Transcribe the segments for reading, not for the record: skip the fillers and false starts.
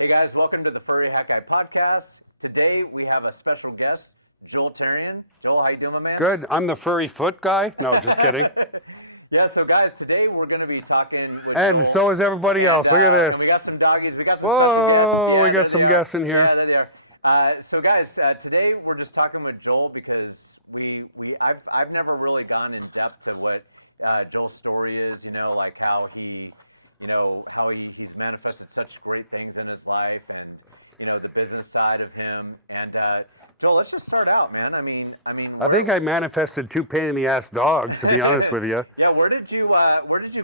Hey guys, welcome to the Furry Hat Guy podcast. Today we have a special guest, Joel Tarian. Joel, how you doing, my man? Good. I'm the furry foot guy. No, just kidding. Yeah, so guys, today we're going to be talking with And Joel. so is everybody else. Look at And this. we got some doggies. We got some Whoa, special guests. we Yeah, got some guests in here. Yeah, there they are. So guys, today we're just talking with Joel because I've never really gone in depth to what Joel's story is. You know, like how he's manifested such great things in his life, and the business side of him. And Joel, let's just start out, man. I think I manifested two pain in the ass dogs, to be honest with you. Yeah, where did you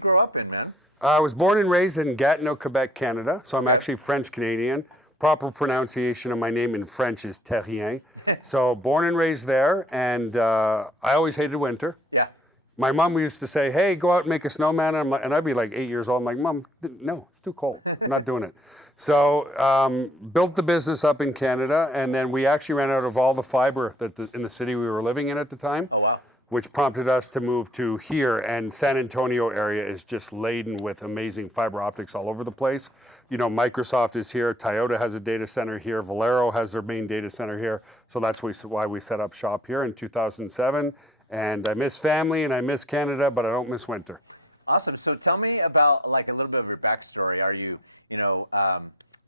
grow up in, man? I was born and raised in Gatineau, Quebec, Canada. So I'm actually French Canadian. Proper pronunciation of my name in French is Terrien. So born and raised there, and I always hated winter. Yeah. My mom used to say, "Hey, go out and make a snowman," and I'd be like 8 years old. I'm like, "Mom, no, it's too cold. I'm not doing it." So built the business up in Canada, and then we actually ran out of all the fiber in the city we were living in at the time. Oh wow. Which prompted us to move to here, and San Antonio area is just laden with amazing fiber optics all over the place. You know, Microsoft is here, Toyota has a data center here, Valero has their main data center here, so that's why we set up shop here in 2007. And I miss family and I miss Canada, but I don't miss winter. Awesome. So tell me about like a little bit of your backstory. Are you,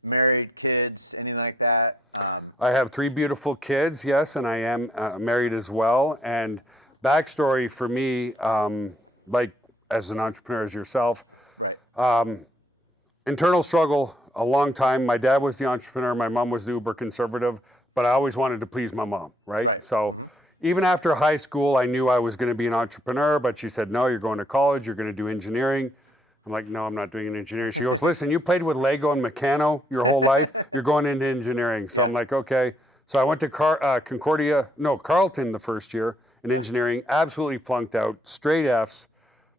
married, kids, anything like that? I have 3 beautiful kids, yes, and I am married as well. And backstory for me, like as an entrepreneur as yourself, Right. Internal struggle a long time. My dad was the entrepreneur, my mom was the uber conservative, but I always wanted to please my mom, right? So even after high school, I knew I was going to be an entrepreneur, but she said, "No, you're going to college, you're going to do engineering." I'm like, "No, I'm not doing an engineering." She goes, "Listen, you played with Lego and Meccano your whole life. You're going into engineering." So I'm like, "Okay." So I went to Carleton the first year in engineering, absolutely flunked out, straight Fs.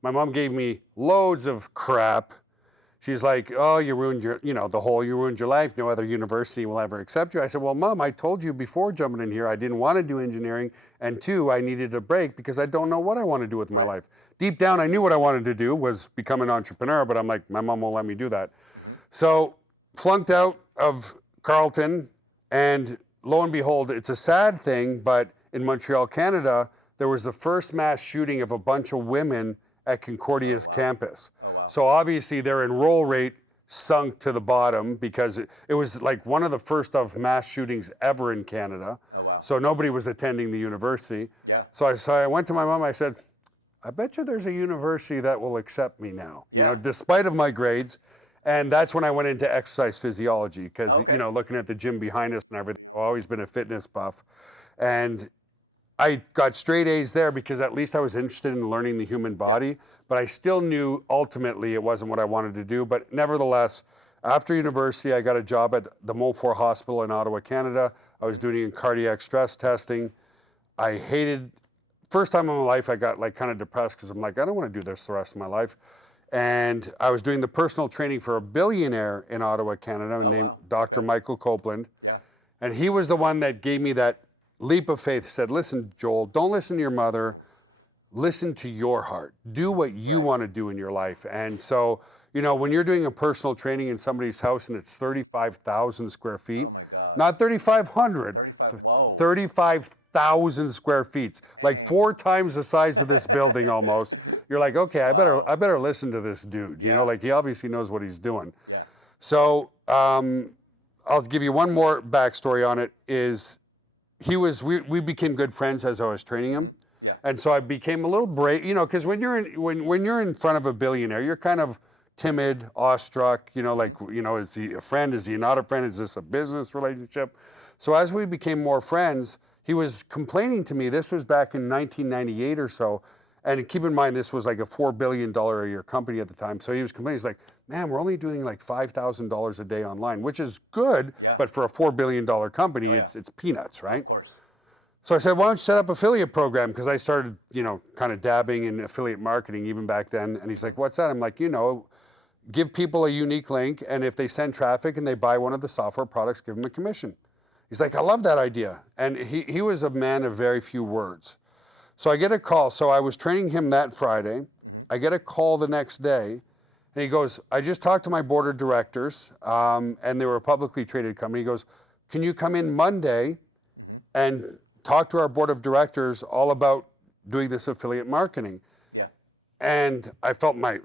My mom gave me loads of crap. She's like, "Oh, you ruined your life. No other university will ever accept you." I said, "Well, Mom, I told you before jumping in here, I didn't want to do engineering. And 2, I needed a break because I don't know what I want to do with my life." Deep down, I knew what I wanted to do was become an entrepreneur, but I'm like, my mom won't let me do that. So flunked out of Carleton, and lo and behold, it's a sad thing, but in Montreal, Canada, there was the first mass shooting of a bunch of women at Concordia's campus. Oh, wow. So obviously their enroll rate sunk to the bottom because it was like one of the first of mass shootings ever in Canada. Oh, wow. So nobody was attending the university. Yeah. So I went to my mom, I said, "I bet you there's a university that will accept me now, despite of my grades." And that's when I went into exercise physiology because, looking at the gym behind us and everything, I've always been a fitness buff. And I got straight A's there because at least I was interested in learning the human body, but I still knew ultimately it wasn't what I wanted to do. But nevertheless, after university, I got a job at the Montfort Hospital in Ottawa, Canada. I was doing cardiac stress testing. I hated, first time in my life, I got like kind of depressed because I'm like, I don't want to do this the rest of my life. And I was doing the personal training for a billionaire in Ottawa, Canada, named Dr. Michael Copeland. Yeah. And he was the one that gave me that leap of faith, said, "Listen, Joel, don't listen to your mother. Listen to your heart. Do what you want to do in your life." And so, when you're doing a personal training in somebody's house and it's 35,000 square feet, not 3,500, 35,000 square feet, like 4 times the size of this building almost. You're like, okay, I better listen to this dude. Like he obviously knows what he's doing. Yeah. So I'll give you one more backstory on it is, we became good friends as I was training him. Yeah. And so I became a little brave, because when you're in front of a billionaire, you're kind of timid, awestruck, is he a friend? Is he not a friend? Is this a business relationship? So as we became more friends, he was complaining to me, this was back in 1998 or so, and keep in mind, this was like a $4 billion a year company at the time. So he was complaining, he's like, "Man, we're only doing like $5,000 a day online," which is good, but for a $4 billion company, it's peanuts, right? Of course. So I said, "Why don't you set up affiliate program?" Because I started, kind of dabbing in affiliate marketing even back then. And he's like, "What's that?" I'm like, give people a unique link, and if they send traffic and they buy one of the software products, give them a commission. He's like, "I love that idea." And he was a man of very few words. So I get a call. So I was training him that Friday. I get a call the next day, And he goes, I just talked to my board of directors, and they were a publicly traded company. He goes, can you come in Monday and talk to our board of directors all about doing this affiliate marketing? Yeah. And I felt my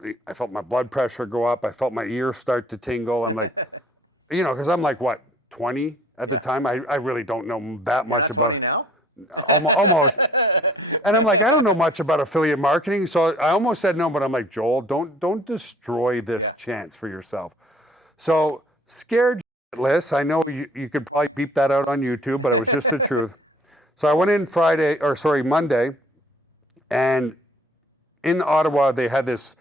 blood pressure go up. I felt my ears start to tingle. I'm like, because I'm like, what, 20 at the time? I really don't know that much You're not about 20 now? Almost. And I'm like, I don't know much about affiliate marketing. So I almost said no, but I'm like, Joel, don't destroy this chance for yourself. So scared shitless. I know you could probably beep that out on YouTube, but it was just the truth. So I went in Monday, and in Ottawa, they had this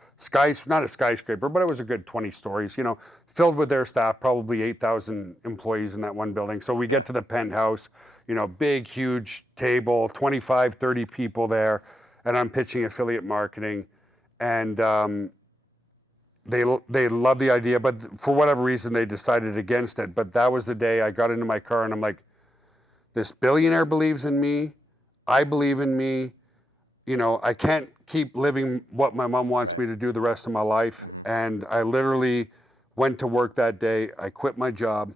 not a skyscraper, but it was a good 20 stories, filled with their staff, probably 8,000 employees in that one building. So we get to the penthouse, big, huge table, 25, 30 people there, and I'm pitching affiliate marketing. And they love the idea, but for whatever reason, they decided against it. But that was the day I got into my car and I'm like, this billionaire believes in me. I believe in me. I can't keep living what my mom wants me to do the rest of my life. And I literally went to work that day. I quit my job,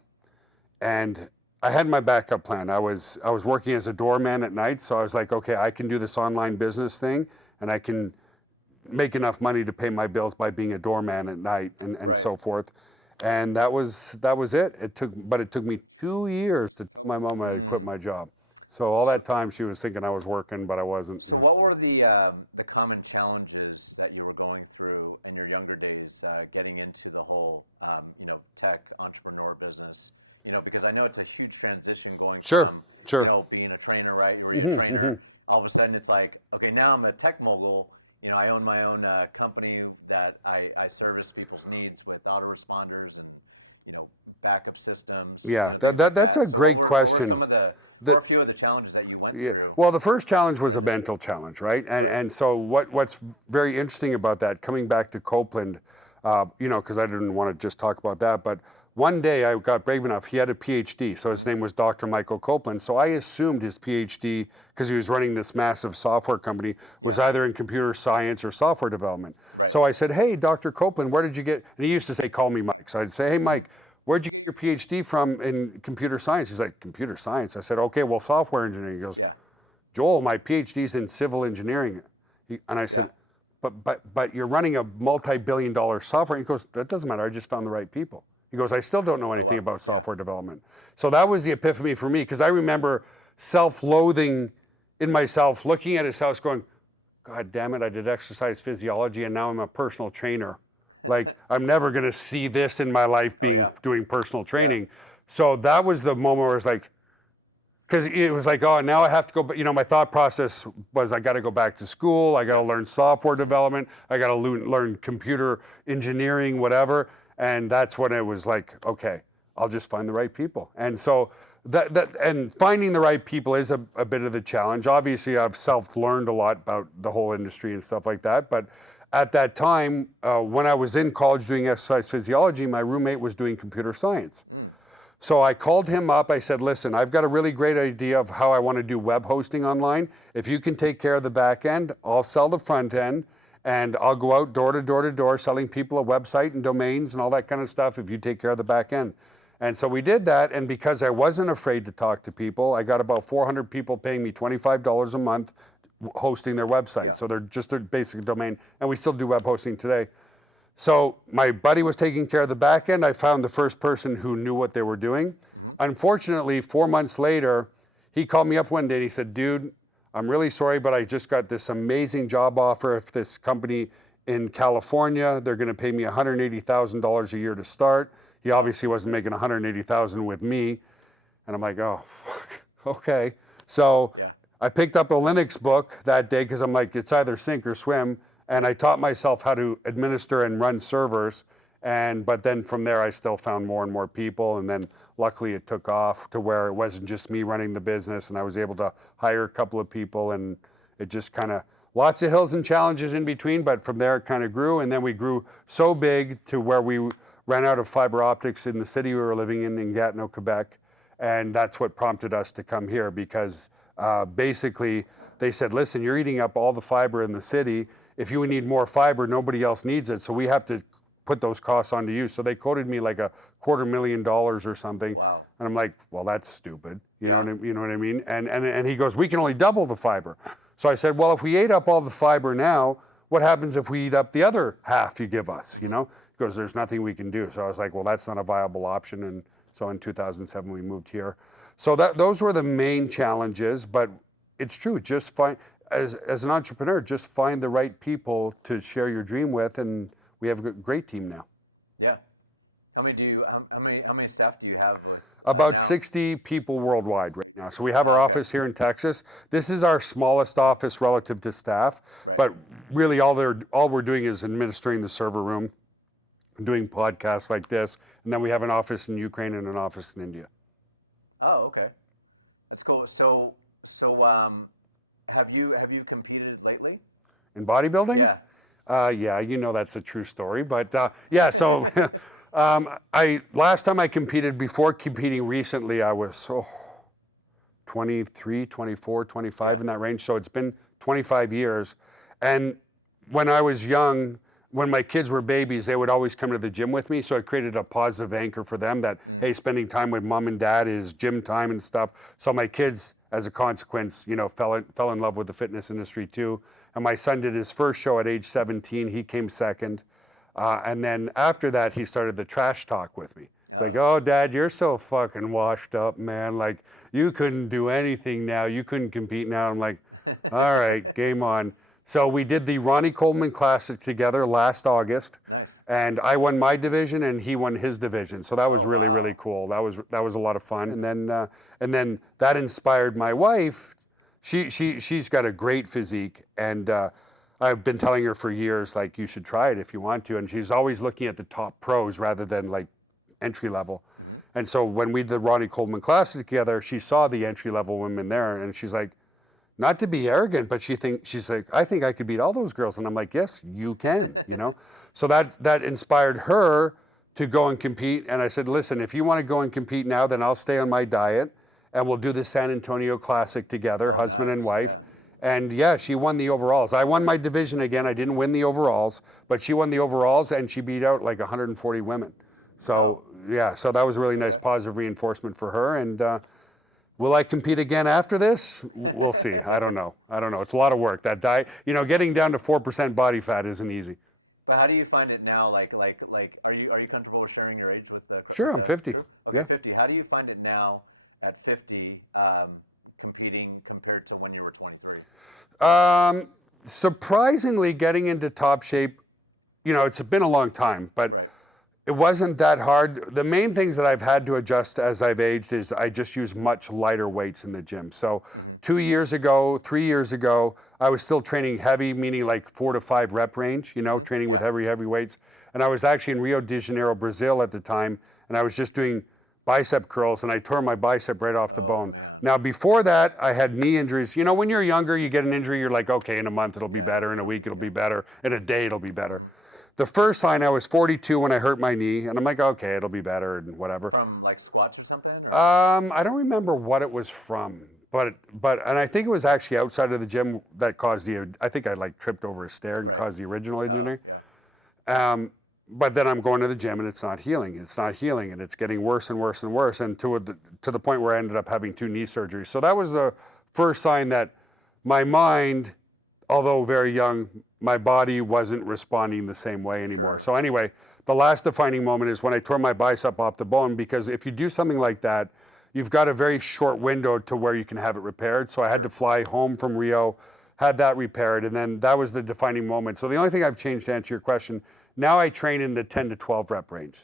and I had my backup plan. I was working as a doorman at night, so I was like, okay, I can do this online business thing, and I can make enough money to pay my bills by being a doorman at night and so forth. And that was it. It took me 2 years to tell my mom I had quit my job. So all that time she was thinking I was working, but I wasn't. So what were the common challenges that you were going through in your younger days, getting into the whole tech entrepreneur business? Because I know it's a huge transition going from being a trainer, right? You were a trainer. All of a sudden it's like, okay, now I'm a tech mogul. I own my own company that I service people's needs with autoresponders and backup systems. Yeah, that's a great question. What were a few of the challenges that you went through? Well, the first challenge was a mental challenge, right? And so what's very interesting about that, coming back to Copeland, because I didn't want to just talk about that, but one day I got brave enough. He had a PhD, so his name was Dr. Michael Copeland. So I assumed his PhD, because he was running this massive software company, was either in computer science or software development. Right. So I said, hey, Dr. Copeland, where did you get, and he used to say, call me Mike. So I'd say, hey, Mike, where'd you get your PhD from in computer science? He's like, computer science? I said, okay, well, software engineering. He goes, Joel, my PhD's in civil engineering. And I said, but you're running a multi-billion-dollar software. He goes, that doesn't matter. I just found the right people. He goes, I still don't know anything about software development. So that was the epiphany for me, because I remember self-loathing in myself, looking at his house going, God damn it, I did exercise physiology and now I'm a personal trainer. Like, I'm never going to see this in my life doing personal training. So that was the moment where I was like, because it was like, oh, now I have to go, but my thought process was I got to go back to school. I got to learn software development. I got to learn computer engineering, whatever. And that's when it was like, okay, I'll just find the right people. And so and finding the right people is a bit of the challenge. Obviously, I've self-learned a lot about the whole industry and stuff like that. But at that time, when I was in college doing exercise physiology, my roommate was doing computer science. So I called him up. I said, listen, I've got a really great idea of how I want to do web hosting online. If you can take care of the back end, I'll sell the front end. And I'll go out door to door selling people a website and domains and all that kind of stuff if you take care of the back end. And so we did that. And because I wasn't afraid to talk to people, I got about 400 people paying me $25 a month hosting their website. Yeah. So they're just their basic domain. And we still do web hosting today. So my buddy was taking care of the back end. I found the first person who knew what they were doing. Unfortunately, 4 months later, he called me up one day and he said, dude, I'm really sorry, but I just got this amazing job offer of this company in California. They're going to pay me $180,000 a year to start. He obviously wasn't making $180,000 with me. And I'm like, oh, fuck. Okay. So I picked up a Linux book that day because I'm like, it's either sink or swim. And I taught myself how to administer and run servers. But then from there, I still found more and more people. And then luckily it took off to where it wasn't just me running the business, and I was able to hire a couple of people, and it just kind of, lots of hills and challenges in between, but from there it kind of grew. And then we grew so big to where we ran out of fiber optics in the city we were living in Gatineau, Quebec. And that's what prompted us to come here, because basically they said, listen, you're eating up all the fiber in the city. If you need more fiber, nobody else needs it. So we have to put those costs onto you. So they quoted me like $250,000 or something. Wow. And I'm like, well, that's stupid. You know what I mean? And he goes, we can only double the fiber. So I said, well, if we ate up all the fiber now, what happens if we eat up the other half you give us, you know? He goes, there's nothing we can do. So I was like, well, that's not a viable option. And so in 2007, we moved here. So those were the main challenges, but it's true. Just find, as an entrepreneur, just find the right people to share your dream with, and we have a great team now. Yeah. How many staff do you have? About 60 people worldwide right now. So we have our office here in Texas. This is our smallest office relative to staff, but really all we're doing is administering the server room, doing podcasts like this, and then we have an office in Ukraine and an office in India. Oh, okay, that's cool. So have you competed lately? In bodybuilding? Yeah. Yeah, you know that's a true story, but yeah. So last time I competed, before competing recently, I was 23, 24, 25 in that range. So it's been 25 years, and when I was young, when my kids were babies, they would always come to the gym with me. So I created a positive anchor for them that, hey, spending time with mom and dad is gym time and stuff. So my kids, as a consequence, you know, fell in love with the fitness industry too. And my son did his first show at age 17. He came second. And then after that, he started the trash talk with me. It's like, oh, Dad, you're so fucking washed up, man. Like, you couldn't do anything now. You couldn't compete now. I'm like, all right, game on. So we did the Ronnie Coleman Classic together last August, and I won my division and he won his division. So that was really cool. That was a lot of fun. And then that inspired my wife. She's got a great physique, and I've been telling her for years, like, you should try it if you want to. And she's always looking at the top pros rather than like entry level. And so when we did the Ronnie Coleman Classic together, she saw the entry level women there, and she's like, not to be arrogant, but she's like, I think I could beat all those girls. And I'm like, yes, you can, you know? So that inspired her to go and compete. And I said, listen, if you want to go and compete now, then I'll stay on my diet and we'll do the San Antonio Classic together, husband and wife. And yeah, she won the overalls. I won my division again. I didn't win the overalls, but she won the overalls and she beat out like 140 women. So yeah, so that was a really nice positive reinforcement for her. And will I compete again after this? We'll see. I don't know. It's a lot of work. That diet, you know, getting down to 4% body fat isn't easy. But how do you find it now? Like, are you comfortable with sharing your age with the? Sure, I'm 50. Okay, yeah. 50. How do you find it now at 50, competing compared to when you were 23? Surprisingly, getting into top shape, you know, it's been a long time, but. Right. It wasn't that hard. The main things that I've had to adjust as I've aged is I just use much lighter weights in the gym. So 3 years ago, I was still training heavy, meaning like 4 to 5 rep range, you know, training with heavy weights. And I was actually in Rio de Janeiro, Brazil at the time, and I was just doing bicep curls, and I tore my bicep right off the bone. Man. Now, before that, I had knee injuries. You know, when you're younger, you get an injury, you're like, okay, in a month it'll be better, in a week it'll be better, in a day it'll be better. The first sign, I was 42 when I hurt my knee, and I'm like, okay, it'll be better and whatever. From like squats or something? Or? I don't remember what it was from, but and I think it was actually outside of the gym that caused I think I like tripped over a stair and caused the original injury. But then I'm going to the gym and it's not healing, and it's getting worse and worse and worse, and to the point where I ended up having 2 knee surgeries. So that was the first sign that my mind, although very young, my body wasn't responding the same way anymore. So anyway, the last defining moment is when I tore my bicep off the bone, because if you do something like that, you've got a very short window to where you can have it repaired. So I had to fly home from Rio, had that repaired, and then that was the defining moment. So the only thing I've changed, to answer your question, now I train in the 10 to 12 rep range.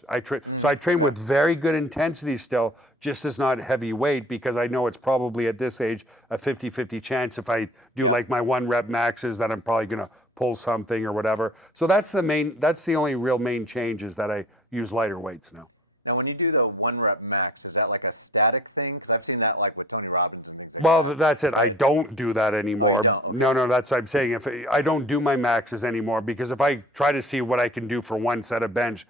So I train with very good intensity still, just as not heavy weight, because I know it's probably at this age a 50-50 chance if I do like my 1 rep maxes that I'm probably gonna pull something or whatever. So that's the only real main change, is that I use lighter weights now. Now, when you do the 1 rep max, is that like a static thing? Because I've seen that like with Tony Robbins and things. Well, that's it. I don't do that anymore. Oh, No, that's what I'm saying. If I don't do my maxes anymore, because if I try to see what I can do for 1 set of bench,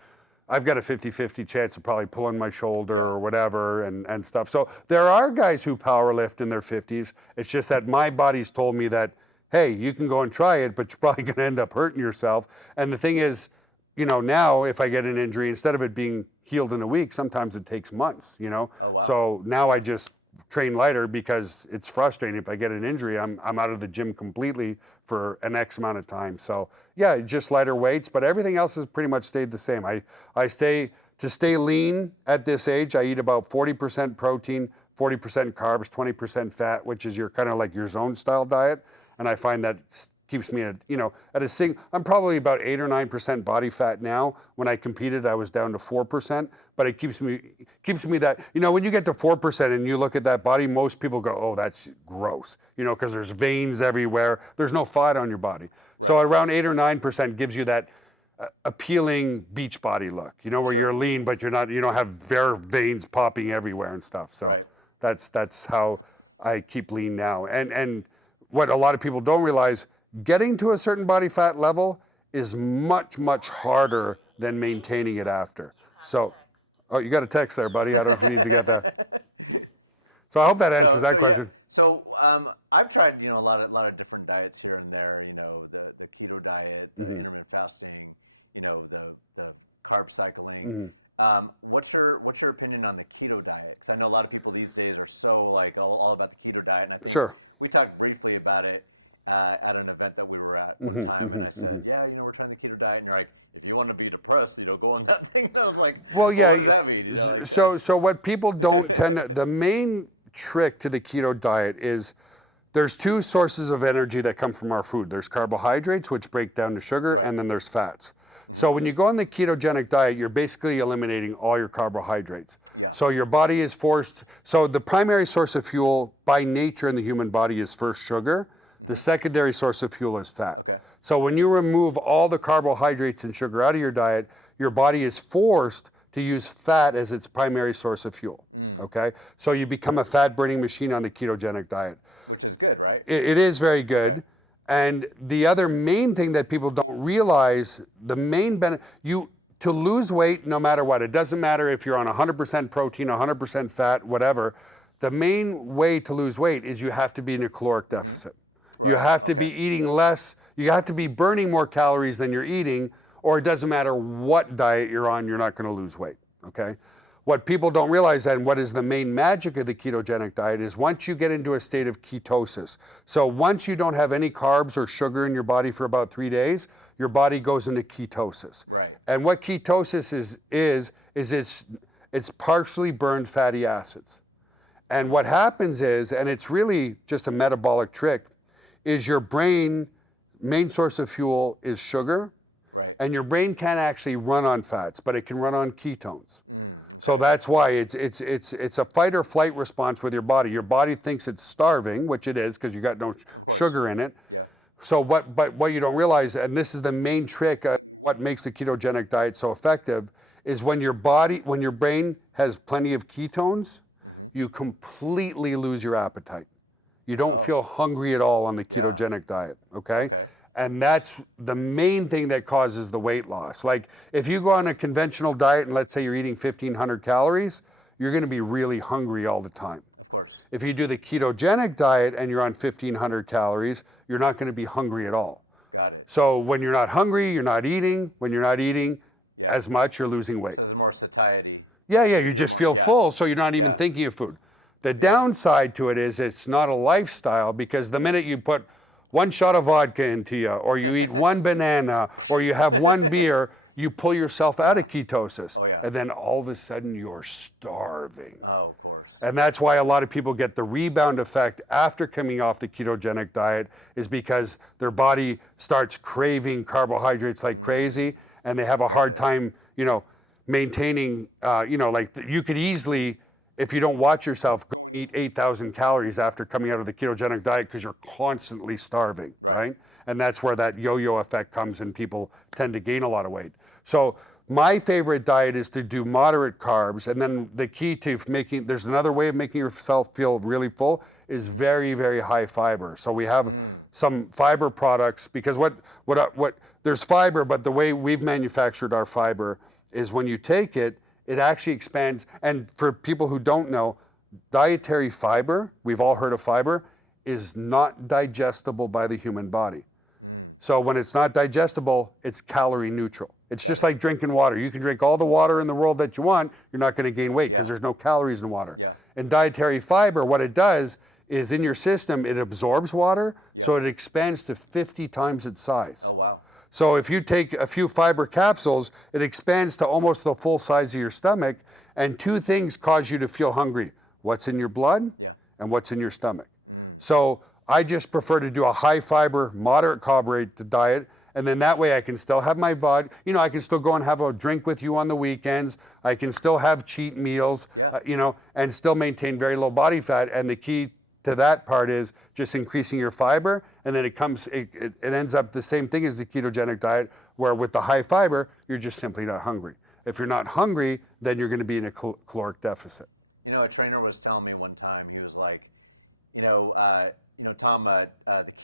I've got a 50-50 chance of probably pulling my shoulder or whatever and stuff. So there are guys who power lift in their 50s. It's just that my body's told me that, hey, you can go and try it, but you're probably going to end up hurting yourself. And the thing is, now if I get an injury, instead of it being healed in a week, sometimes it takes months, Oh, wow. So now I just train lighter because it's frustrating. If I get an injury, I'm out of the gym completely for an X amount of time. So yeah, just lighter weights, but everything else has pretty much stayed the same. To stay lean at this age, I eat about 40% protein, 40% carbs, 20% fat, which is your kind of like your zone style diet. And I find that keeps me I'm probably about 8 or 9% body fat now. When I competed, I was down to 4%, but it keeps me that, when you get to 4% and you look at that body, most people go, oh, that's gross, because there's veins everywhere. There's no fat on your body. Right. So around 8 or 9% gives you that appealing beach body look, where you're lean, but you don't have veins popping everywhere and stuff. So right. That's how I keep lean now. And what a lot of people don't realize, getting to a certain body fat level is much, much harder than maintaining it after. So, oh, you got a text there, buddy. I don't know if you need to get that. So I hope that answers that question. Yeah. So I've tried, a lot of different diets here and there. The keto diet, the intermittent fasting, the carb cycling. What's your opinion on the keto diet? Because I know a lot of people these days are so all about the keto diet, and I think sure. We talked briefly about it at an event that we were at one time, and I said, yeah, we're trying the keto diet, and you're like, if you want to be depressed, go on that thing. I was like, well, yeah. What does that mean? So what people don't the main trick to the keto diet is there's two sources of energy that come from our food. There's carbohydrates, which break down to sugar, right. And then there's fats. So when you go on the ketogenic diet, you're basically eliminating all your carbohydrates. Yeah. So your body is forced. So the primary source of fuel by nature in the human body is first sugar. The secondary source of fuel is fat. Okay. So when you remove all the carbohydrates and sugar out of your diet, your body is forced to use fat as its primary source of fuel. Okay? So you become a fat burning machine on the ketogenic diet. Which is good, right? It is very good. Okay. And the other main thing that people don't realize, the main benefit, to lose weight, no matter what, it doesn't matter if you're on 100% protein, 100% fat, whatever, the main way to lose weight is you have to be in a caloric deficit. Right. You have to be eating less, you have to be burning more calories than you're eating, or it doesn't matter what diet you're on, you're not gonna lose weight, okay? What people don't realize, and what is the main magic of the ketogenic diet, is once you get into a state of ketosis. So once you don't have any carbs or sugar in your body for about 3 days, your body goes into ketosis. Right. And what ketosis is it's partially burned fatty acids. And what happens is, and it's really just a metabolic trick, is your brain, main source of fuel is sugar, right. And your brain can't actually run on fats, but it can run on ketones. So that's why it's a fight or flight response with your body. Your body thinks it's starving, which it is because you got no sugar in it. Yeah. So but what you don't realize, and this is the main trick of what makes the ketogenic diet so effective, is when your brain has plenty of ketones, you completely lose your appetite. You don't feel hungry at all on the ketogenic diet, okay? And that's the main thing that causes the weight loss. Like if you go on a conventional diet and let's say you're eating 1,500 calories, you're gonna be really hungry all the time. Of course. If you do the ketogenic diet and you're on 1,500 calories, you're not gonna be hungry at all. Got it. So when you're not hungry, you're not eating. When you're not eating as much, you're losing weight. So there's more satiety. Yeah, you just feel full, so you're not even thinking of food. The downside to it is it's not a lifestyle, because the minute you put one shot of vodka into you, or you eat one banana, or you have one beer, you pull yourself out of ketosis. Oh, yeah. And then all of a sudden you're starving. Oh, of course. And that's why a lot of people get the rebound effect after coming off the ketogenic diet, is because their body starts craving carbohydrates like crazy, and they have a hard time, maintaining, you could easily, if you don't watch yourself, eat 8,000 calories after coming out of the ketogenic diet because you're constantly starving, right? And that's where that yo-yo effect comes and people tend to gain a lot of weight. So my favorite diet is to do moderate carbs, and then the key to there's another way of making yourself feel really full, is very, very high fiber. So we have some fiber products, because what there's fiber, but the way we've manufactured our fiber is when you take it, it actually expands. And for people who don't know, dietary fiber, we've all heard of fiber, is not digestible by the human body. So when it's not digestible, it's calorie neutral. It's just like drinking water. You can drink all the water in the world that you want. You're not going to gain weight because there's no calories in water. Yeah. And dietary fiber, what it does is in your system, it absorbs water, so it expands to 50 times its size. Oh, wow. So if you take a few fiber capsules, it expands to almost the full size of your stomach, and two things cause you to feel hungry: what's in your blood and what's in your stomach. So I just prefer to do a high fiber, moderate carbohydrate diet, and then that way I can still have my vodka. You know, I can still go and have a drink with you on the weekends. I can still have cheat meals, you know, and still maintain very low body fat. And the key to that part is just increasing your fiber, and then it ends up the same thing as the ketogenic diet, where with the high fiber, you're just simply not hungry. If you're not hungry, then you're going to be in a caloric deficit. You know, a trainer was telling me one time, he was like, Tom, the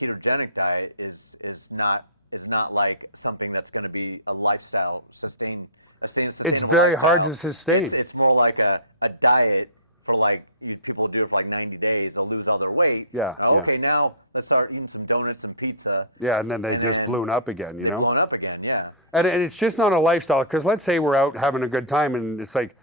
ketogenic diet is not like something that's going to be a lifestyle sustainable. It's very hard to sustain. It's more like a diet for like people do it for like 90 days. They'll lose all their weight. Okay, now let's start eating some donuts and pizza. Yeah, and then they just blown up again, you know? Blown up again, yeah. And it's just not a lifestyle, because let's say we're out having a good time and it's like,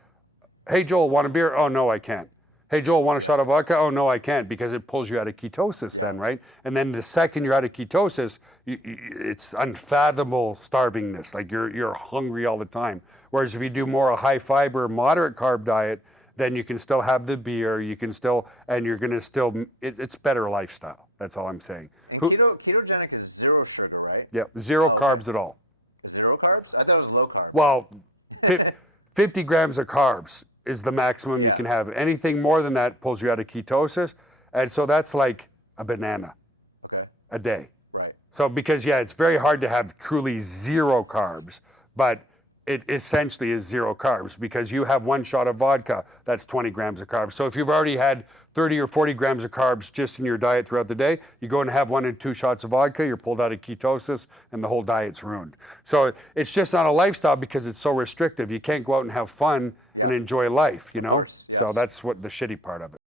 hey, Joel, want a beer? Oh, no, I can't. Hey, Joel, want a shot of vodka? Oh, no, I can't, because it pulls you out of ketosis then, right? And then the second you're out of ketosis, it's unfathomable starvingness. Like you're hungry all the time. Whereas if you do more a high fiber, moderate carb diet, then you can still have the beer, you can still, and you're going to still, it's better lifestyle. That's all I'm saying. And ketogenic is zero sugar, right? Yeah, zero carbs at all. Zero carbs? I thought it was low carb. Well, 50 grams of carbs is the maximum you can have. Anything more than that pulls you out of ketosis. And so that's like a banana a day. Right. So because, it's very hard to have truly zero carbs, but it essentially is zero carbs, because you have one shot of vodka, that's 20 grams of carbs. So if you've already had 30 or 40 grams of carbs just in your diet throughout the day, you go and have 1 or 2 shots of vodka, you're pulled out of ketosis, and the whole diet's ruined. So it's just not a lifestyle because it's so restrictive. You can't go out and have fun and enjoy life, you know? So that's what the shitty part of it.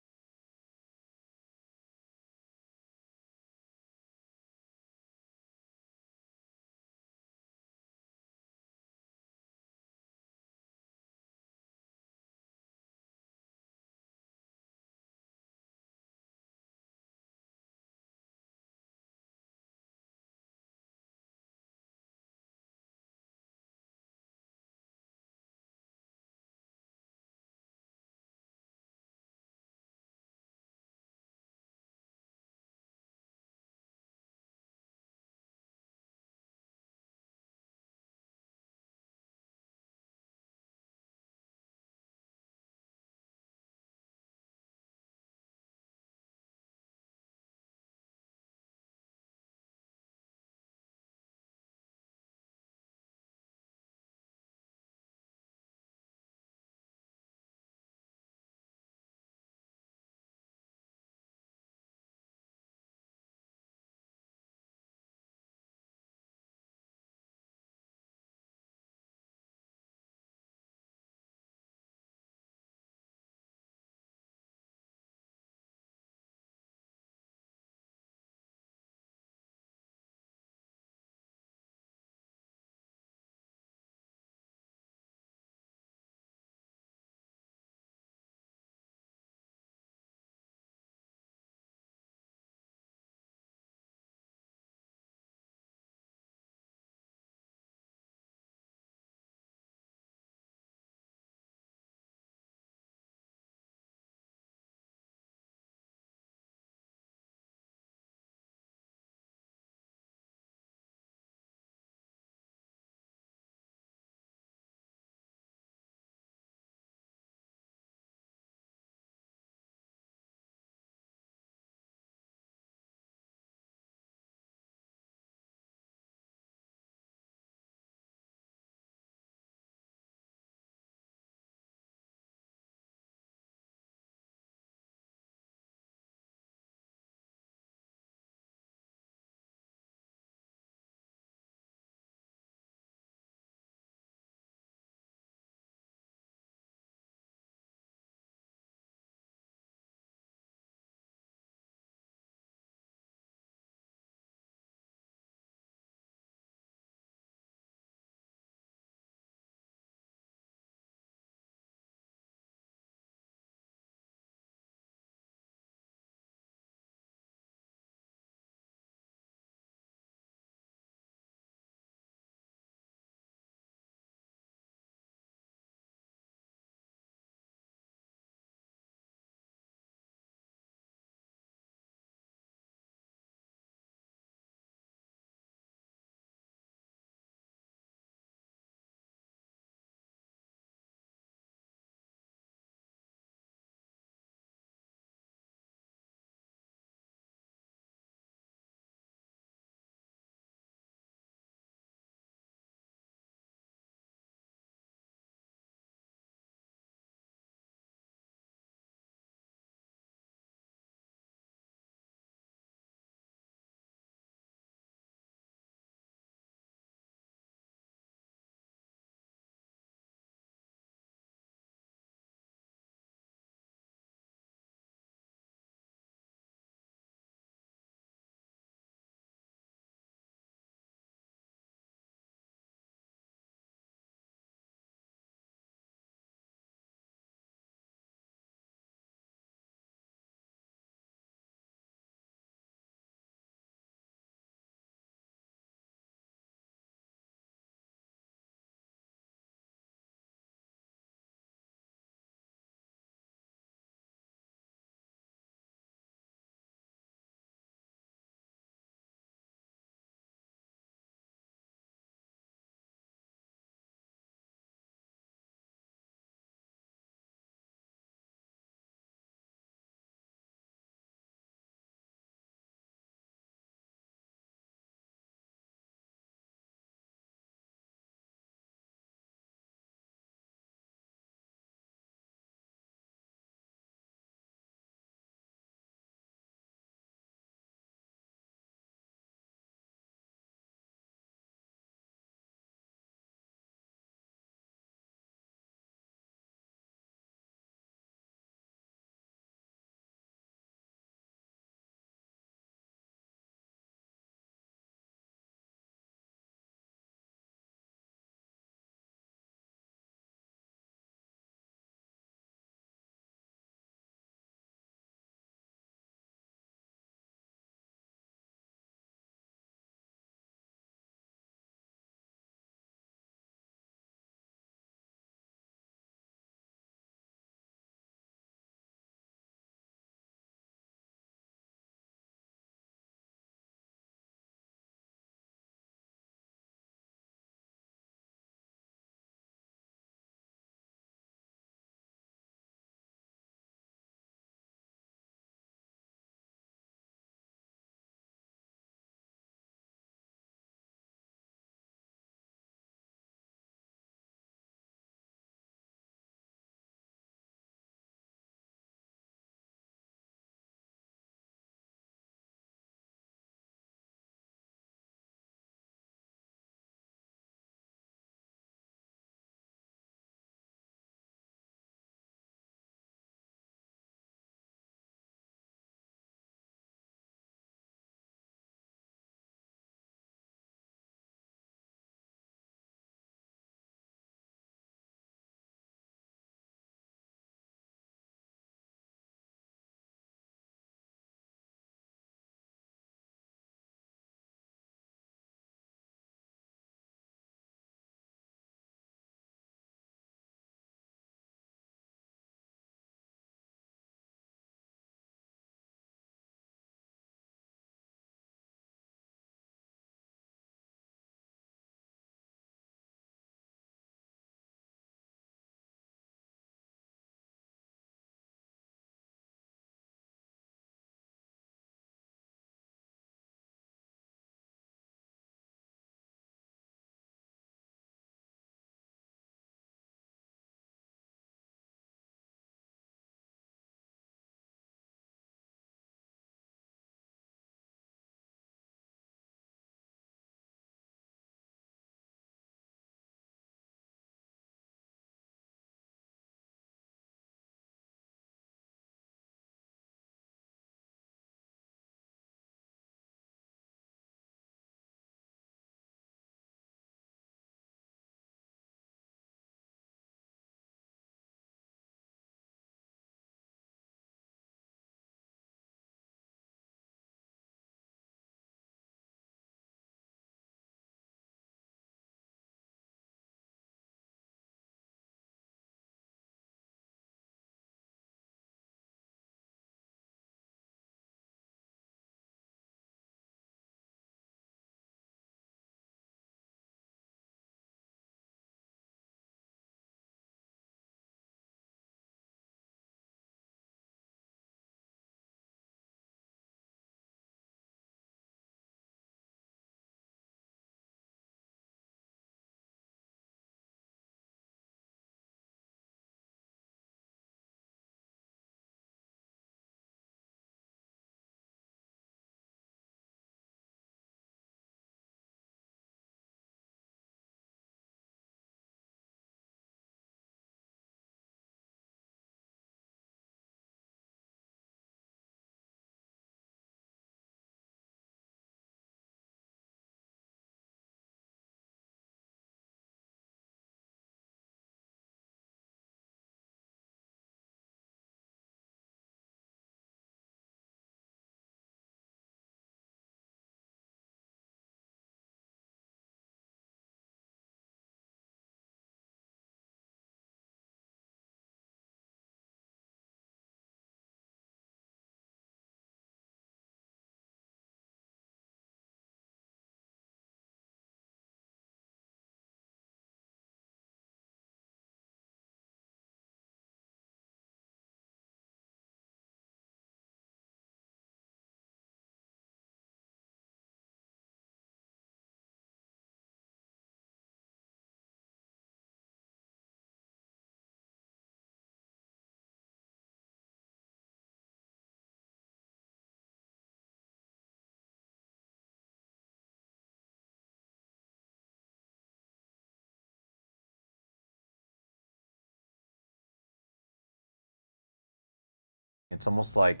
It's almost like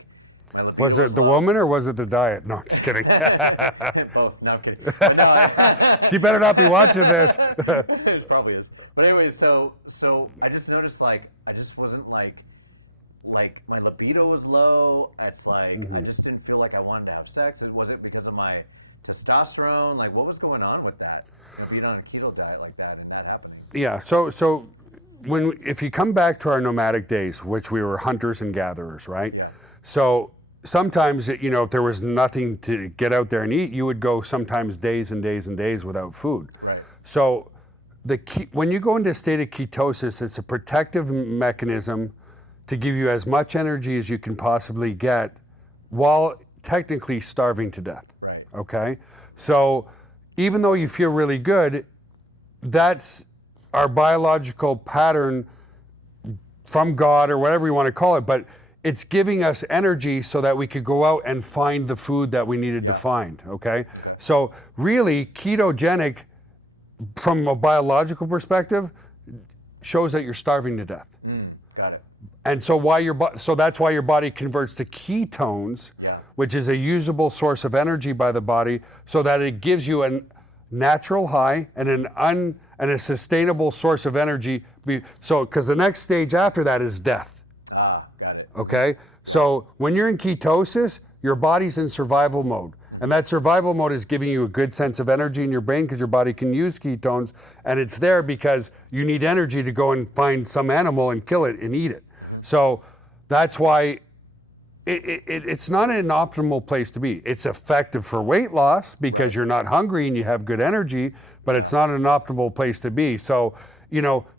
my libido Was it the low. woman or was it the diet? No, just kidding. Both. No, I'm kidding. But no, She better not be watching this. it probably is. But anyways, so I just noticed like I just wasn't like my libido was low. It's like I just didn't feel like I wanted to have sex. Was it because of my testosterone? Like, what was going on with that? Being on a keto diet like that and that happening. Yeah. So if you come back to our nomadic days, which we were hunters and gatherers, right? Yeah. So sometimes, if there was nothing to get out there and eat, you would go sometimes days and days and days without food. Right. So when you go into a state of ketosis, it's a protective mechanism to give you as much energy as you can possibly get while technically starving to death. Right. Okay? So even though you feel really good, that's our biological pattern from God or whatever you want to call it, but it's giving us energy so that we could go out and find the food that we needed to find, okay? So really, ketogenic, from a biological perspective, shows that you're starving to death. Got it. And so that's why your body converts to ketones, which is a usable source of energy by the body, so that it gives you a natural high and a sustainable source of energy. Because the next stage after that is death. Ah, got it. Okay? So when you're in ketosis, your body's in survival mode. And that survival mode is giving you a good sense of energy in your brain because your body can use ketones. And it's there because you need energy to go and find some animal and kill it and eat it. So that's why it's not an optimal place to be. It's effective for weight loss because you're not hungry and you have good energy, but it's not an optimal place to be. So,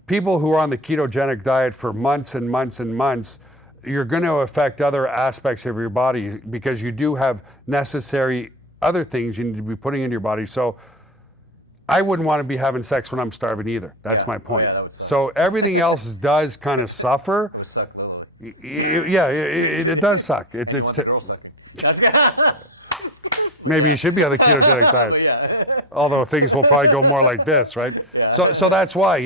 people who are on the ketogenic diet for months and months and months, you're going to affect other aspects of your body because you do have necessary other things you need to be putting in your body. So I wouldn't want to be having sex when I'm starving either. That's my point. Yeah, that would suck. So everything else does kind of suffer. It would suck literally. Yeah, it does suck. You want the girl sucking. Maybe you should be on the ketogenic diet. But yeah. Although things will probably go more like this, right? Yeah. So that's why,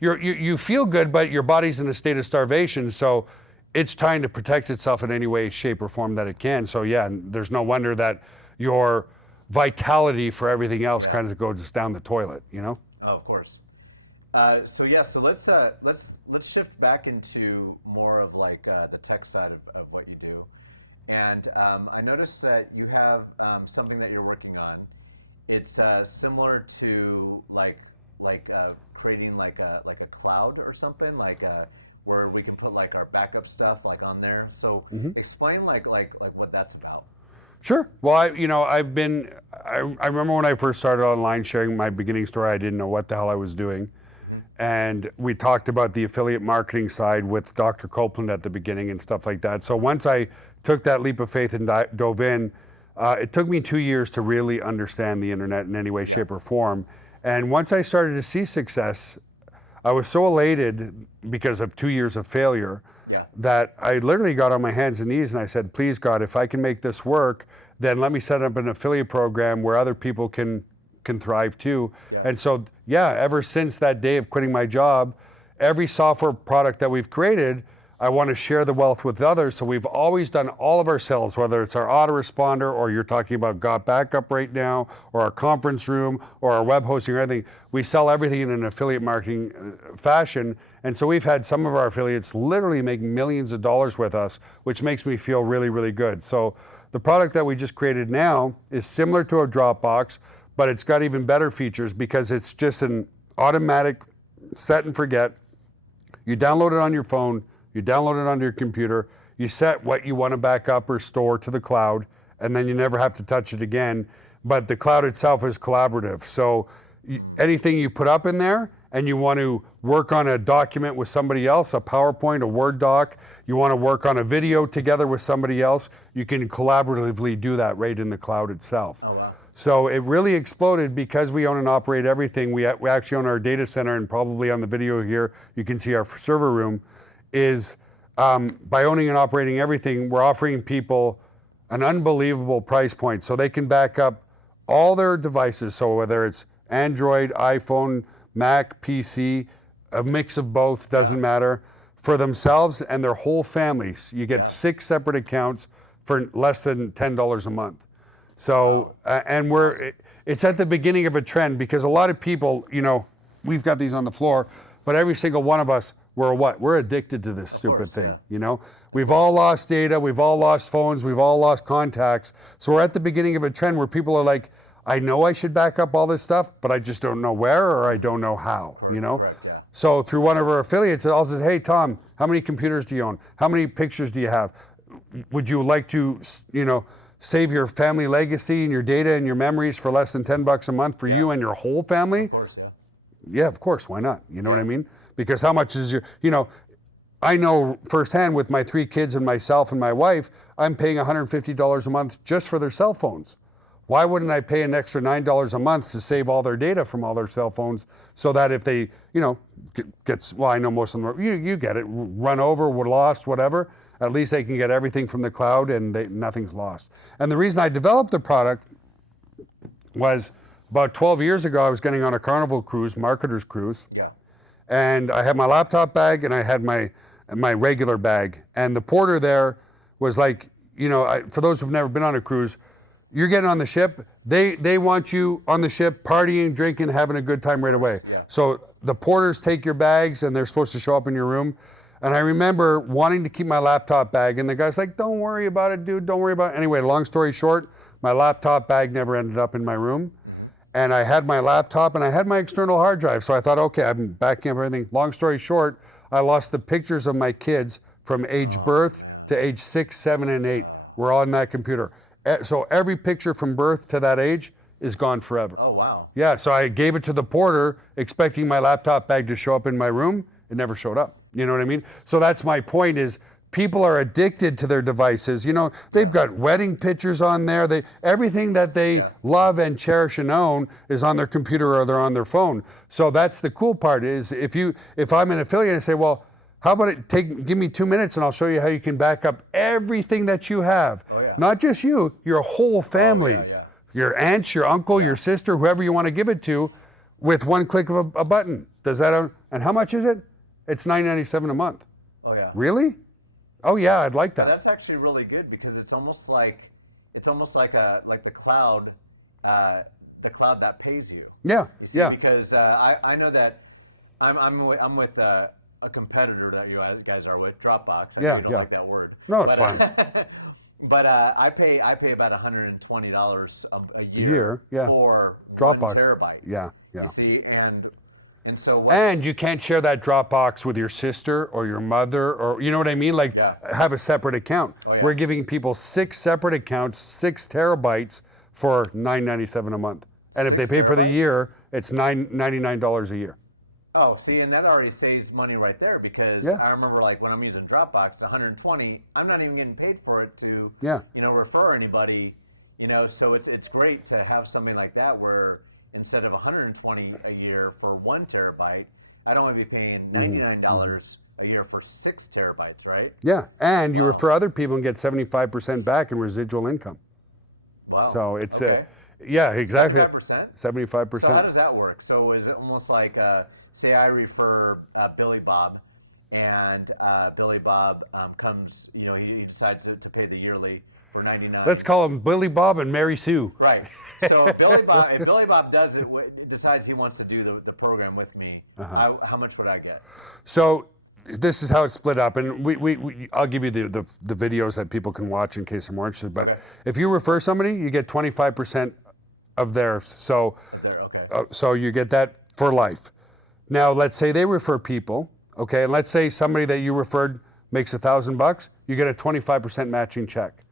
you feel good, but your body's in a state of starvation, so it's trying to protect itself in any way, shape, or form that it can. So there's no wonder that your vitality for everything else kind of goes down the toilet, Oh, of course. So let's shift back into more of like the tech side of what you do. And I noticed that you have something that you're working on. It's similar to creating like a cloud or something where we can put like our backup stuff like on there. So explain like what that's about. Sure. Well, I remember when I first started online sharing my beginning story, I didn't know what the hell I was doing. And we talked about the affiliate marketing side with Dr. Copeland at the beginning and stuff like that. So once I took that leap of faith and dove in, it took me 2 years to really understand the internet in any way, shape, or form. And once I started to see success, I was so elated because of 2 years of failure that I literally got on my hands and knees and I said, please God, if I can make this work, then let me set up an affiliate program where other people can thrive too. And so, ever since that day of quitting my job, every software product that we've created, I want to share the wealth with others. So we've always done all of our sales, whether it's our autoresponder or you're talking about Got Backup right now, or our conference room, or our web hosting or anything. We sell everything in an affiliate marketing fashion. And so we've had some of our affiliates literally make millions of dollars with us, which makes me feel really, really good. So the product that we just created now is similar to a Dropbox, but it's got even better features because it's just an automatic set and forget. You download it on your phone, you download it onto your computer, you set what you want to back up or store to the cloud, and then you never have to touch it again. But the cloud itself is collaborative. So anything you put up in there and you want to work on a document with somebody else, a PowerPoint, a Word doc, you want to work on a video together with somebody else, you can collaboratively do that right in the cloud itself. Oh, wow. So it really exploded because we own and operate everything. We actually own our data center, and probably on the video here, you can see our server room, is by owning and operating everything, we're offering people an unbelievable price point so they can back up all their devices. So whether it's Android, iPhone, Mac, PC, a mix of both, doesn't matter, for themselves and their whole families. You get 6 separate accounts for less than $10 a month. So, and it's at the beginning of a trend, because a lot of people, you know, we've got these on the floor, but every single one of us, we're addicted to this stupid thing, you know? We've all lost data, we've all lost phones, we've all lost contacts. So we're at the beginning of a trend where people are like, I know I should back up all this stuff, but I just don't know where, or I don't know how, you know? Correct, yeah. So through one of our affiliates, it all says, hey, Tom, how many computers do you own? How many pictures do you have? Would you like to, you know, save your family legacy and your data and your memories for less than $10 a month for you and your whole family? Of course, yeah. Yeah, of course, why not? You know what I mean? Because how much is you know, I know firsthand with my 3 kids and myself and my wife, I'm paying $150 a month just for their cell phones. Why wouldn't I pay an extra $9 a month to save all their data from all their cell phones, so that if they, you know, well, I know most of them, you get it, run over, were lost, whatever, at least they can get everything from the cloud and nothing's lost. And the reason I developed the product was about 12 years ago, I was getting on a Carnival cruise, marketer's cruise. Yeah. And I had my laptop bag and I had my regular bag. And the porter there was like, you know, for those who've never been on a cruise, you're getting on the ship, they want you on the ship partying, drinking, having a good time right away. Yeah. So the porters take your bags and they're supposed to show up in your room. And I remember wanting to keep my laptop bag, and the guy's like, don't worry about it, dude, don't worry about it. Anyway, long story short, my laptop bag never ended up in my room. And I had my laptop and I had my external hard drive. So I thought, okay, I'm backing up everything. Long story short, I lost the pictures of my kids from age birth to age 6, 7, and 8. Were all in that computer. So every picture from birth to that age is gone forever. Oh, wow. Yeah, so I gave it to the porter expecting my laptop bag to show up in my room. It never showed up. You know what I mean? So that's my point, is people are addicted to their devices. You know, they've got wedding pictures on there. Everything that they love and cherish and own is on their computer or they're on their phone. So that's the cool part, is if I'm an affiliate, I say, well, how about give me 2 minutes and I'll show you how you can back up everything that you have. Oh, yeah. Not just you, your whole family. Oh, yeah. Your aunts, your uncle, your sister, whoever you want to give it to, with one click of a button. Does that, and how much is it? It's $9.97 a month. Oh, yeah. Really? Oh yeah, I'd like that. That's actually really good, because it's almost like the cloud that pays you. Yeah, you see, yeah. Because I know that I'm with a competitor that you guys are with, Dropbox. I know you don't like that word. No, it's fine. But I pay about $120 a year for Dropbox. 1 terabyte. Yeah. You see, and so and you can't share that Dropbox with your sister or your mother, or you know what I mean? Like, have a separate account. Oh, yeah. We're giving people 6 separate accounts, 6 terabytes for $9.97 a month. And if they pay for the year, it's $99 a year. Oh, see, and that already saves money right there, because I remember, like, when I'm using Dropbox, $120, I'm not even getting paid for it to, you know, refer anybody, you know. So it's great to have something like that where instead of $120 a year for 1 terabyte, I'd only be paying $99 a year for 6 terabytes, right? Yeah, and you refer other people and get 75% back in residual income. Wow. So it's yeah, exactly. 75%? 75%. So how does that work? So is it almost like, say I refer Billy Bob, and Billy Bob comes, you know, he decides to pay the yearly for $99. Let's call him Billy Bob and Mary Sue. Right. So if Billy Bob decides he wants to do the program with me, how much would I get? So this is how it's split up, and I'll give you the videos that people can watch in case they're more interested. But if you refer somebody, you get 25% of theirs. So so you get that for life. Now let's say they refer people, okay, and let's say somebody that you referred makes $1,000, you get a 25% matching check.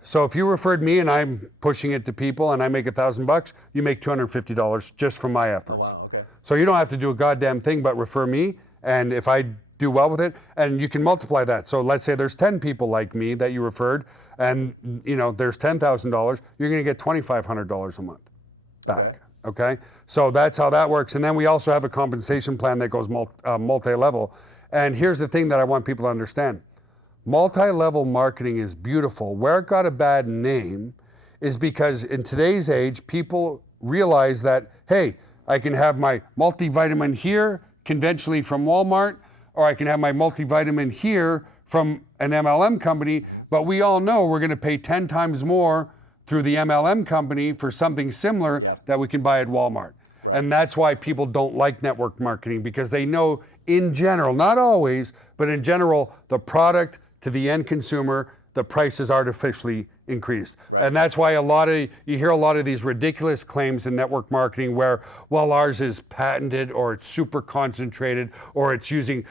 So if you referred me and I'm pushing it to people and I make $1,000, you make $250 just from my efforts. Oh, wow, okay. So you don't have to do a goddamn thing but refer me, and if I do well with it, and you can multiply that. So let's say there's 10 people like me that you referred, and you know there's $10,000, you're going to get $2,500 a month back. Okay, so that's how that works. And then we also have a compensation plan that goes multi-level. And here's the thing that I want people to understand. Multi-level marketing is beautiful. Where it got a bad name is because in today's age, people realize that, hey, I can have my multivitamin here, conventionally from Walmart. or I can have my multivitamin here from an MLM company, but we all know we're going to pay 10 times more through the MLM company for something similar that we can buy at Walmart. Right. And that's why people don't like network marketing, because they know in general, not always, but in general, the product to the end consumer, the price is artificially increased. Right. And that's why you hear a lot of these ridiculous claims in network marketing where, well, ours is patented, or it's super concentrated, or it's using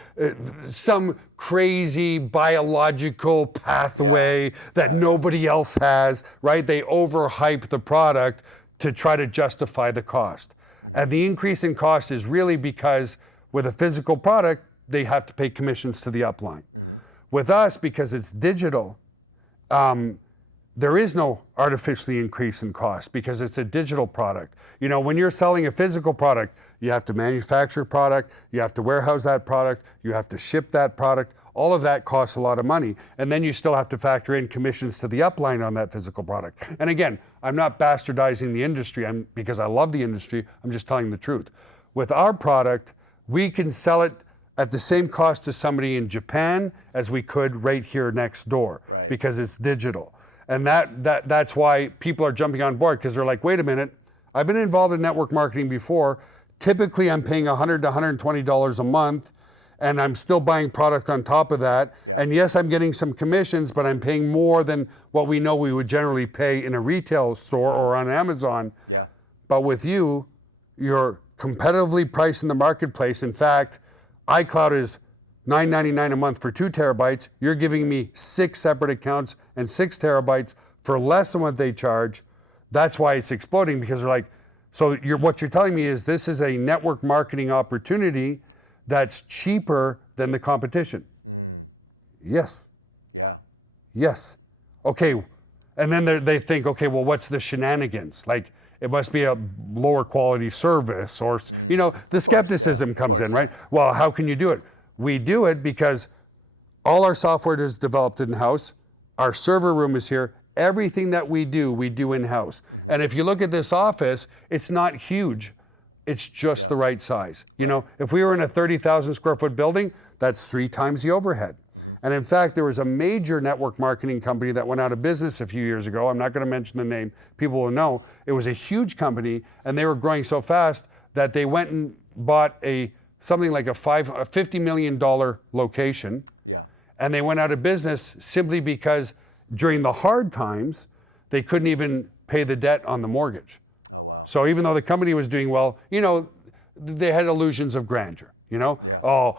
some crazy biological pathway that nobody else has, right? They overhype the product to try to justify the cost. And the increase in cost is really because with a physical product, they have to pay commissions to the upline. With us, because it's digital, there is no artificially increase in cost because it's a digital product. You know, when you're selling a physical product, you have to manufacture product, you have to warehouse that product, you have to ship that product. All of that costs a lot of money. And then you still have to factor in commissions to the upline on that physical product. And again, I'm not bastardizing the industry because I love the industry, I'm just telling the truth. With our product, we can sell it at the same cost to somebody in Japan as we could right here next door, because it's digital. And that's why people are jumping on board, because they're like, wait a minute, I've been involved in network marketing before. Typically, I'm paying $100 to $120 a month, and I'm still buying product on top of that. And yes, I'm getting some commissions, but I'm paying more than what we know we would generally pay in a retail store or on Amazon. But with you, you're competitively priced in the marketplace. In fact, iCloud is $9.99 a month for 2 terabytes. You're giving me 6 separate accounts and 6 terabytes for less than what they charge. That's why it's exploding, because they're like, so what you're telling me is this is a network marketing opportunity that's cheaper than the competition. Yes. Yes. Okay. And then they think, okay, well, what's the shenanigans? Like, it must be a lower quality service, or, you know, the skepticism comes in, right? Well, how can you do it? We do it because all our software is developed in-house. Our server room is here. Everything that we do in-house. And if you look at this office, it's not huge. It's just the right size. You know, if we were in a 30,000 square foot building, that's 3 times the overhead. And in fact, there was a major network marketing company that went out of business a few years ago. I'm not going to mention the name. People will know. It was a huge company, and they were growing so fast that they went and bought something like a $50 million location. And they went out of business simply because during the hard times, they couldn't even pay the debt on the mortgage. So even though the company was doing well, you know, they had illusions of grandeur. You know,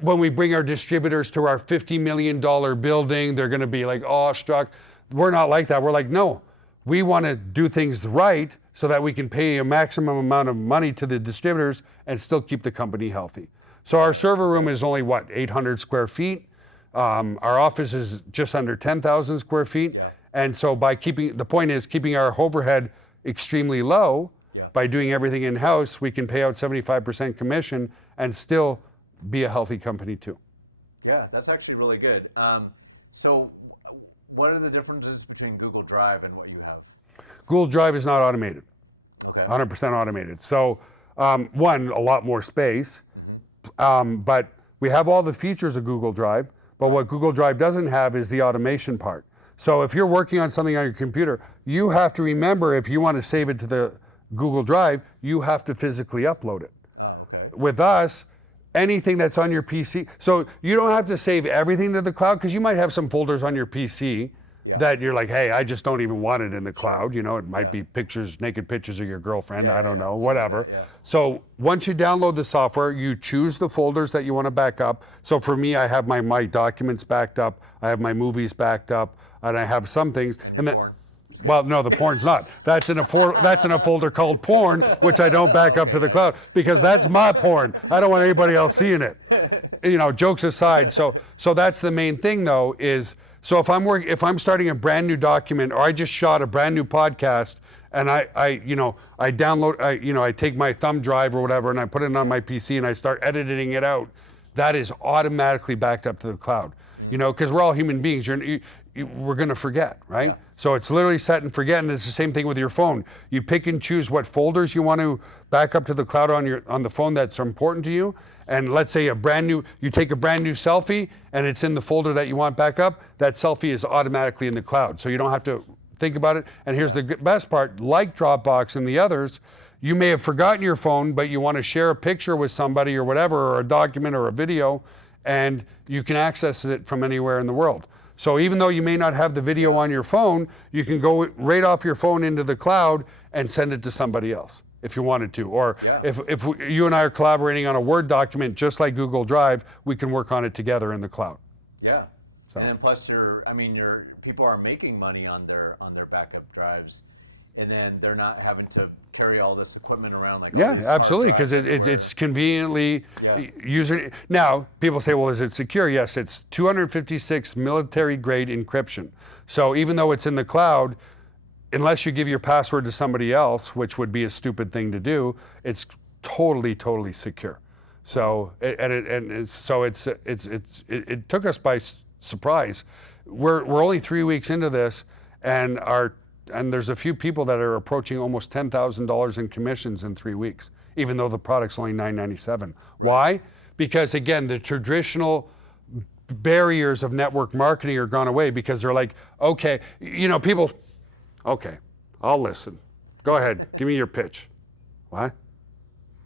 when we bring our distributors to our $50 million building, they're going to be like awestruck. We're not like that. We're like, no, we want to do things right so that we can pay a maximum amount of money to the distributors and still keep the company healthy. So our server room is only 800 square feet. Our office is just under 10,000 square feet. And so the point is keeping our overhead extremely low. By doing everything in-house, we can pay out 75% commission and still be a healthy company too. Yeah, that's actually really good. So what are the differences between Google Drive and what you have? Google Drive is not automated. Okay. 100% automated. So one, a lot more space, but we have all the features of Google Drive, but what Google Drive doesn't have is the automation part. So if you're working on something on your computer, you have to remember, if you want to save it to the Google Drive, you have to physically upload it. With us, anything that's on your PC, so you don't have to save everything to the cloud, because you might have some folders on your PC that you're like, hey, I just don't even want it in the cloud. You know, it might be naked pictures of your girlfriend, I don't know, whatever. So once you download the software, you choose the folders that you want to back up. So for me, I have my documents backed up, I have my movies backed up, and I have some things. And then, well, no, the porn's not. That's in a folder called porn, which I don't back up to the cloud, because that's my porn. I don't want anybody else seeing it. You know, jokes aside. So that's the main thing, though, is so if I'm starting a brand new document, or I just shot a brand new podcast, and I take my thumb drive or whatever, and I put it on my PC and I start editing it out, that is automatically backed up to the cloud. You know, because we're all human beings. We're going to forget, right? So it's literally set and forget, and it's the same thing with your phone. You pick and choose what folders you want to back up to the cloud on the phone that's important to you. And let's say you take a brand new selfie and it's in the folder that you want back up, that selfie is automatically in the cloud. So you don't have to think about it. And here's the best part, like Dropbox and the others, you may have forgotten your phone, but you want to share a picture with somebody or whatever, or a document or a video, and you can access it from anywhere in the world. So even though you may not have the video on your phone, you can go right off your phone into the cloud and send it to somebody else if you wanted to. Or if you and I are collaborating on a Word document, just like Google Drive, we can work on it together in the cloud. Yeah. So. And then plus your people are making money on their backup drives, and then they're not having to carry all this equipment around like absolutely, because it's conveniently user. Now people say, well, is it secure? Yes, it's 256 military grade encryption. So even though it's in the cloud, unless you give your password to somebody else, which would be a stupid thing to do, it's totally secure. So it took us by surprise. We're only 3 weeks into this, and there's a few people that are approaching almost $10,000 in commissions in 3 weeks, even though the product's only $9.97. Why? Because again, the traditional barriers of network marketing are gone away, because they're like, okay, people, okay, I'll listen. Go ahead, give me your pitch. What?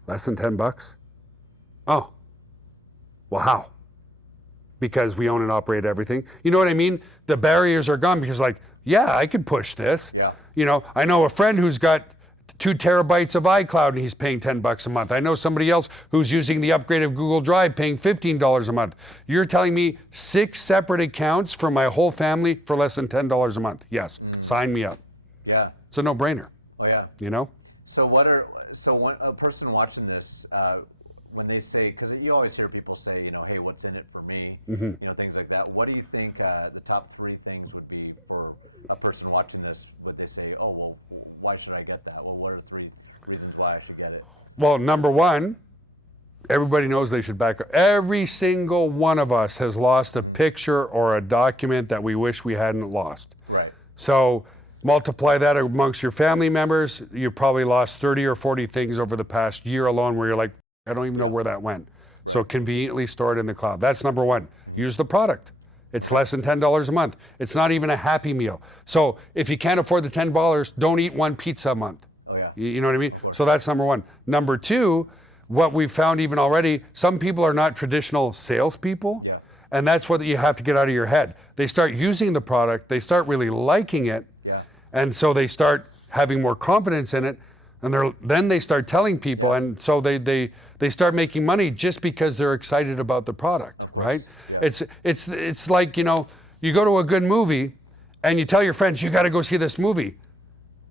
Less than $10? Oh, well, how? Because we own and operate everything. You know what I mean? The barriers are gone, because yeah, I could push this. Yeah. I know a friend who's got 2 terabytes of iCloud and he's paying $10 a month. I know somebody else who's using the upgrade of Google Drive paying $15 a month. You're telling me 6 separate accounts for my whole family for less than $10 a month? Yes, sign me up. Yeah. It's a no-brainer. Oh yeah. So when a person watching this, when they say, because you always hear people say, hey, what's in it for me? Things like that. What do you think the top 3 things would be for a person watching this? Would they say, oh, well, why should I get that? Well, what are 3 reasons why I should get it? Well, number 1, everybody knows they should back up. Every single one of us has lost a picture or a document that we wish we hadn't lost. Right. So multiply that amongst your family members, you probably lost 30 or 40 things over the past year alone where you're like, I don't even know where that went. Right. So conveniently stored in the cloud. That's number 1. Use the product. It's less than $10 a month. It's not even a Happy Meal. So if you can't afford the $10, don't eat 1 pizza a month. Oh yeah. You know what I mean? So that's number 1. Number 2, what we've found even already, some people are not traditional salespeople. Yeah. And that's what you have to get out of your head. They start using the product, they start really liking it. Yeah. And so they start having more confidence in it. And then they start telling people, and so they start making money just because they're excited about the product, right? Yeah. It's like, you go to a good movie and you tell your friends, you got to go see this movie.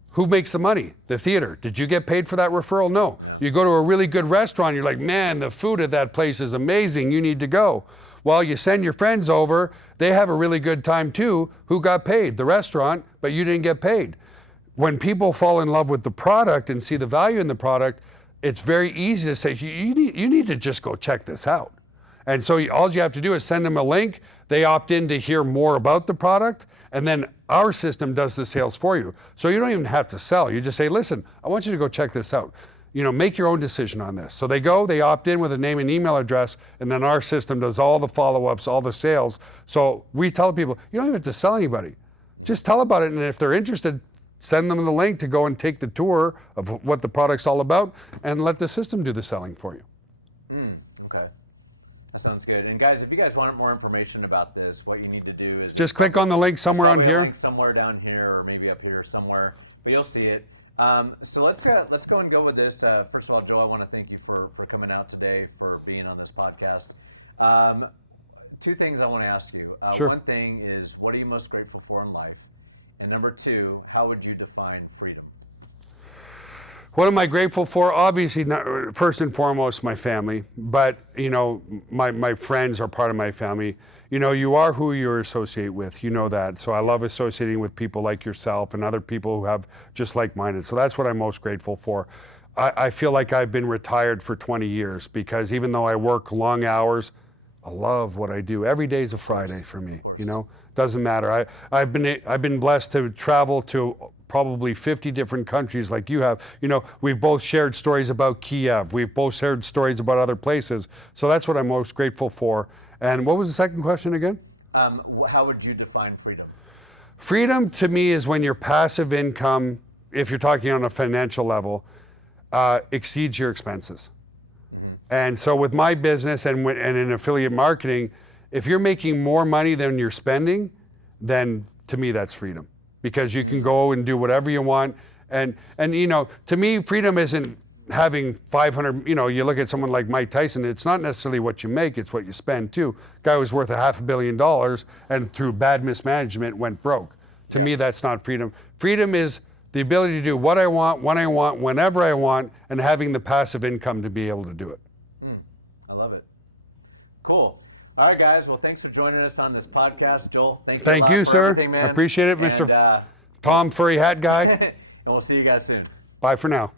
Who makes the money? The theater. Did you get paid for that referral? No. You go to a really good restaurant, you're like, man, the food at that place is amazing, you need to go. Well, you send your friends over, they have a really good time too. Who got paid? The restaurant, but you didn't get paid. When people fall in love with the product and see the value in the product, it's very easy to say, you need to just go check this out. And so all you have to do is send them a link. They opt in to hear more about the product, and then our system does the sales for you. So you don't even have to sell. You just say, listen, I want you to go check this out. Make your own decision on this. So they opt in with a name and email address, and then our system does all the follow-ups, all the sales. So we tell people, you don't even have to sell anybody. Just tell about it, and if they're interested, send them the link to go and take the tour of what the product's all about, and let the system do the selling for you. Okay. That sounds good. And guys, if you guys want more information about this, what you need to do is just click on the link somewhere on here. Somewhere down here, or maybe up here somewhere, but you'll see it. So let's go and go with this. First of all, Joe, I want to thank you for coming out today, for being on this podcast. 2 things I want to ask you. Sure. One thing is, what are you most grateful for in life? And number 2, how would you define freedom? What am I grateful for? Obviously, first and foremost, my family. But, my friends are part of my family. You are who you associate with. You know that. So I love associating with people like yourself and other people who have just like-minded. So that's what I'm most grateful for. I feel like I've been retired for 20 years because even though I work long hours, I love what I do. Every day is a Friday for me, you know? Doesn't matter. I've been blessed to travel to probably 50 different countries like you have. You know, we've both shared stories about Kiev. We've both shared stories about other places. So that's what I'm most grateful for. And what was the second question again? How would you define freedom? Freedom to me is when your passive income, if you're talking on a financial level, exceeds your expenses. And so with my business and in affiliate marketing, if you're making more money than you're spending, then to me that's freedom, because you can go and do whatever you want. And you know, to me, freedom isn't having 500, you know, you look at someone like Mike Tyson, it's not necessarily what you make, it's what you spend too. Guy was worth $500 million and through bad mismanagement went broke. To me, that's not freedom. Freedom is the ability to do what I want, when I want, whenever I want, and having the passive income to be able to do it. I love it. Cool. All right, guys. Well, thanks for joining us on this podcast. Joel, thank you, for sir. everything, man. I appreciate it, Mr. Tom Furry Hat Guy. And we'll see you guys soon. Bye for now.